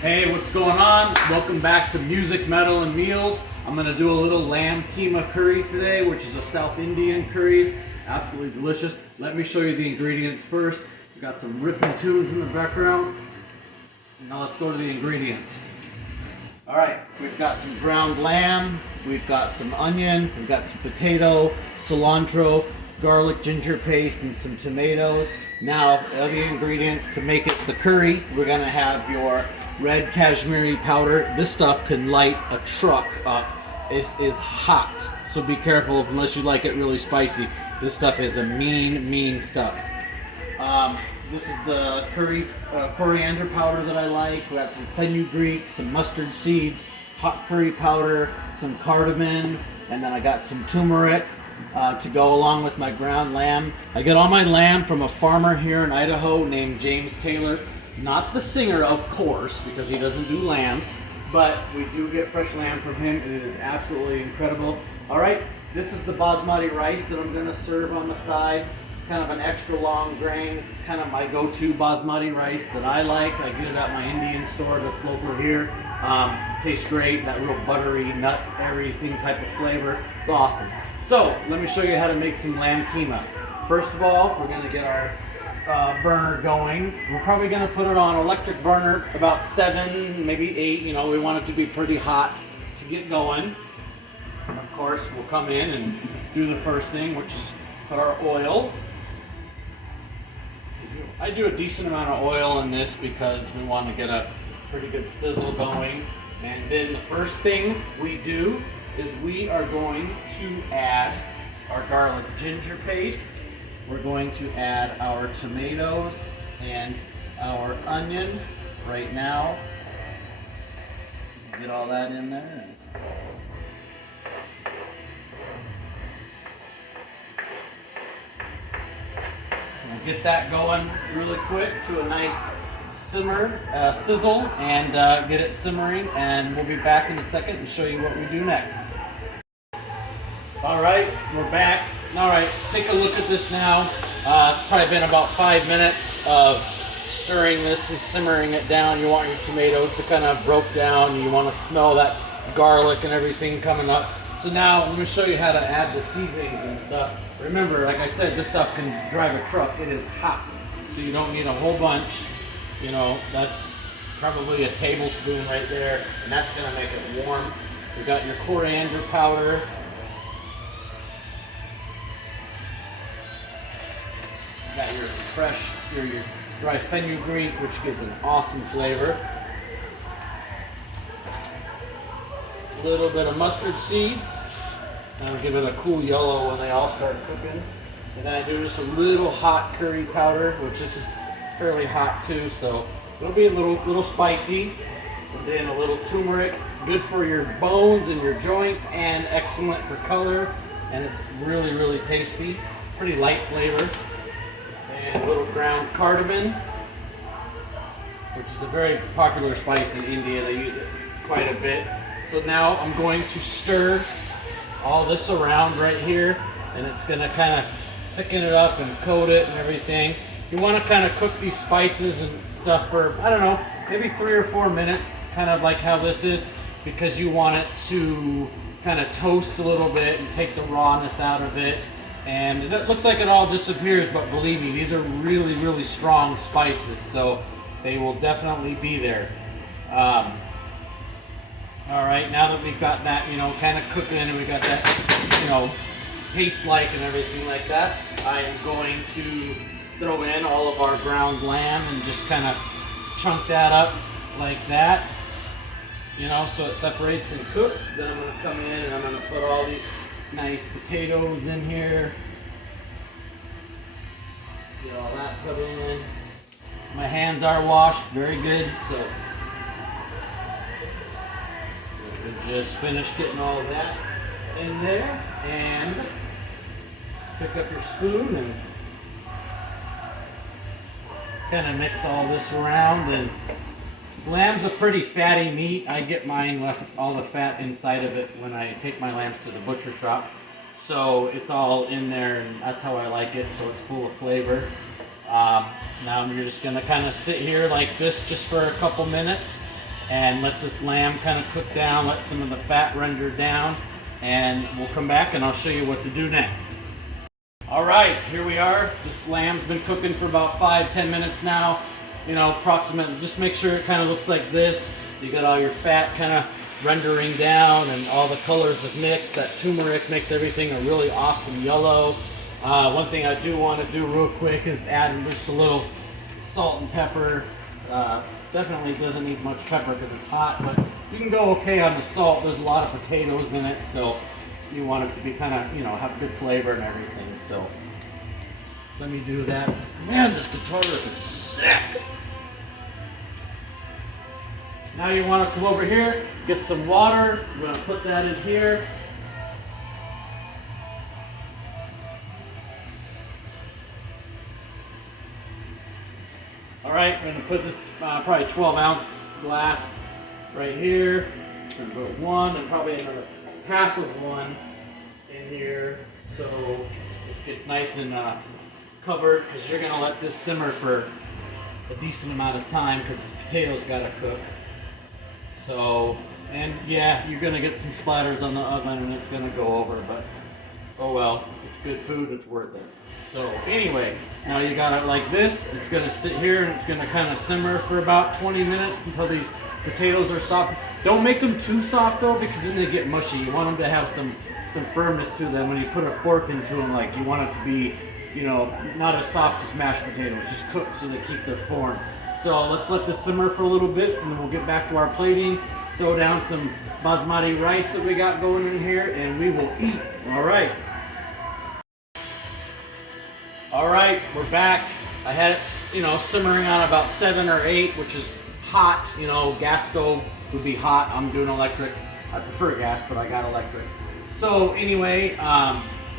Hey, what's going on? Welcome back to Music, Metal, and Meals. I'm going to do a little lamb keema curry today, which is a South Indian curry. Absolutely delicious. Let me show you the ingredients first. We've got some ripping tunes in the background. Now let's go to the ingredients. All right, we've got some ground lamb, we've got some onion, we've got some potato, cilantro, garlic ginger paste, and some tomatoes. Now, other ingredients to make it the curry, we're gonna have your red cashmere powder. This stuff can light a truck up. It is hot, so be careful unless you like it really spicy. This stuff is a mean stuff. This is the curry coriander powder that I like. We got some fenugreek, some mustard seeds, hot curry powder, some cardamom, and then I got some turmeric to go along with my ground lamb. I get all my lamb from a farmer here in Idaho named James Taylor. Not the singer, of course, because he doesn't do lambs, but we do get fresh lamb from him, and it is absolutely incredible. All right, this is the basmati rice that I'm gonna serve on the side. Kind of an extra long grain. It's kind of my go-to basmati rice that I like. I get it at my Indian store that's local here. Tastes great, that real buttery, nut, everything type of flavor. It's awesome. So, let me show you how to make some lamb keema. First of all, we're gonna get our burner going. We're probably gonna put it on electric burner, about 7, maybe 8. You know, we want it to be pretty hot to get going. Of course, we'll come in and do the first thing, which is put our oil. I do a decent amount of oil in this because we want to get a pretty good sizzle going. And then the first thing we do is we are going to add our garlic ginger paste. We're going to add our tomatoes and our onion right now. Get all that in there. We'll get that going really quick to a nice sizzle, and get it simmering, and we'll be back in a second and show you what we do next. All right, we're back. All right, take a look at this now. It's probably been about 5 minutes of stirring this and simmering it down. You want your tomatoes to kind of broke down. You want to smell that garlic and everything coming up. So now let me show you how to add the seasonings and stuff. Remember, like I said, this stuff can drive a truck. It is hot, so you don't need a whole bunch. You know, that's probably a tablespoon right there, and that's gonna make it warm. You got your coriander powder. You got your fresh, your dry fenugreek, which gives an awesome flavor. A little bit of mustard seeds. That'll give it a cool yellow when they all start cooking. And then I do just a little hot curry powder, which this is fairly hot too, so it'll be a little spicy. And then a little turmeric, good for your bones and your joints, and excellent for color. And it's really tasty. Pretty light flavor. And a little ground cardamom, which is a very popular spice in India. They use it quite a bit. So now I'm going to stir all this around right here, and it's gonna kind of thicken it up and coat it and everything. You want to kind of cook these spices and stuff for, I don't know, maybe 3 or 4 minutes, kind of like how this is, because you want it to kind of toast a little bit and take the rawness out of it. And it looks like it all disappears, but believe me, these are really strong spices, so they will definitely be there. All right, now that we've got that, you know, kind of cooking, and we got that, you know, paste-like and everything like that, I am going to throw in all of our ground lamb and just kind of chunk that up like that, you know, so it separates and cooks. Then I'm going to come in and I'm going to put all these nice potatoes in here. Get all that put in. My hands are washed, very good, so just finished getting all of that in there, and pick up your spoon and kind of mix all this around. And lamb's a pretty fatty meat. I get mine left all the fat inside of it when I take my lambs to the butcher shop, so it's all in there, and that's how I like it, so it's full of flavor. Now you're just going to kind of sit here like this just for a couple minutes, and let this lamb kind of cook down, let some of the fat render down, and we'll come back and I'll show you what to do next. All right, here we are. This lamb's been cooking for about 5-10 minutes now, you know, approximately. Just make sure it kind of looks like this. You got all your fat kind of rendering down and all the colors have mixed. That turmeric makes everything a really awesome yellow. One thing I do want to do real quick is add just a little salt and pepper. Definitely doesn't need much pepper because it's hot, but you can go okay on the salt. There's a lot of potatoes in it, so you want it to be kind of, you know, have good flavor and everything. So let me do that. Man, this guitar riff is sick. Now you want to come over here, get some water. We're going to put that in here. All right, we're going to put this probably 12-ounce glass right here. We're going to put one and probably another half of one in here, so it gets nice and covered, because you're going to let this simmer for a decent amount of time because the potatoes got to cook. So, and yeah, you're going to get some splatters on the oven and it's going to go over, but oh well, it's good food, it's worth it. So anyway, now you got it like this. It's going to sit here and it's going to kind of simmer for about 20 minutes until these potatoes are soft. Don't make them too soft though, because then they get mushy. You want them to have some firmness to them. When you put a fork into them, like, you want it to be, you know, not as soft as mashed potatoes, just cooked so they keep their form. So let's let this simmer for a little bit and then we'll get back to our plating, throw down some basmati rice that we got going in here, and we will eat. All right. All right, we're back. I had it, you know, simmering on about 7 or 8, which is hot. You know, gas stove would be hot. I'm doing electric. I prefer gas, but I got electric. So anyway,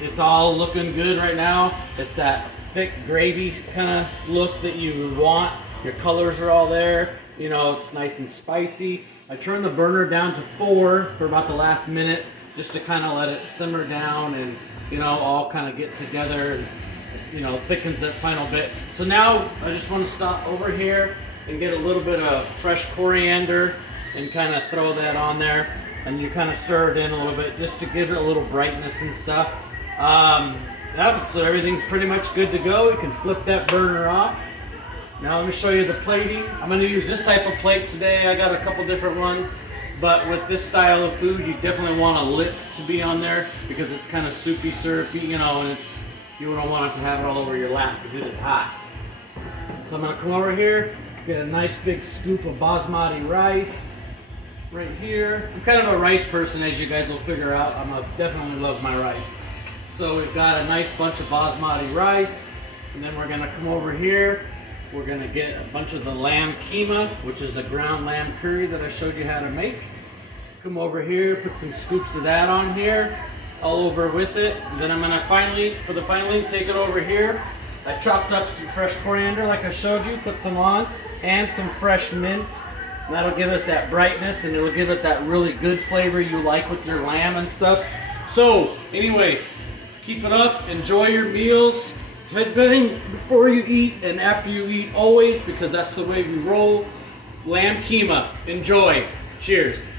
it's all looking good right now. It's that thick gravy kind of look that you want. Your colors are all there. You know, it's nice and spicy. I turned the burner down to 4 for about the last minute, just to kind of let it simmer down and, you know, all kind of get together and, you know, thickens that final bit. So now I just want to stop over here and get a little bit of fresh coriander and kind of throw that on there, and you kind of stir it in a little bit just to give it a little brightness and stuff. So everything's pretty much good to go. You can flip that burner off. Now let me show you the plating. I'm going to use this type of plate today. I got a couple different ones, but with this style of food, you definitely want a lip to be on there because it's kind of soupy, syrupy, you know, and you don't want it to have it all over your lap because it is hot. So I'm going to come over here, get a nice big scoop of basmati rice right here. I'm kind of a rice person, as you guys will figure out. Definitely love my rice. So we've got a nice bunch of basmati rice, and then we're going to come over here. We're going to get a bunch of the lamb keema, which is a ground lamb curry that I showed you how to make. Come over here, put some scoops of that on here, all over with it. And then I'm going to finally take it over here. I chopped up some fresh coriander like I showed you, put some on, and some fresh mint. And that'll give us that brightness, and it'll give it that really good flavor you like with your lamb and stuff. So anyway, keep it up, enjoy your meals. Headbang before you eat and after you eat always, because that's the way we roll. Lamb keema. Enjoy. Cheers.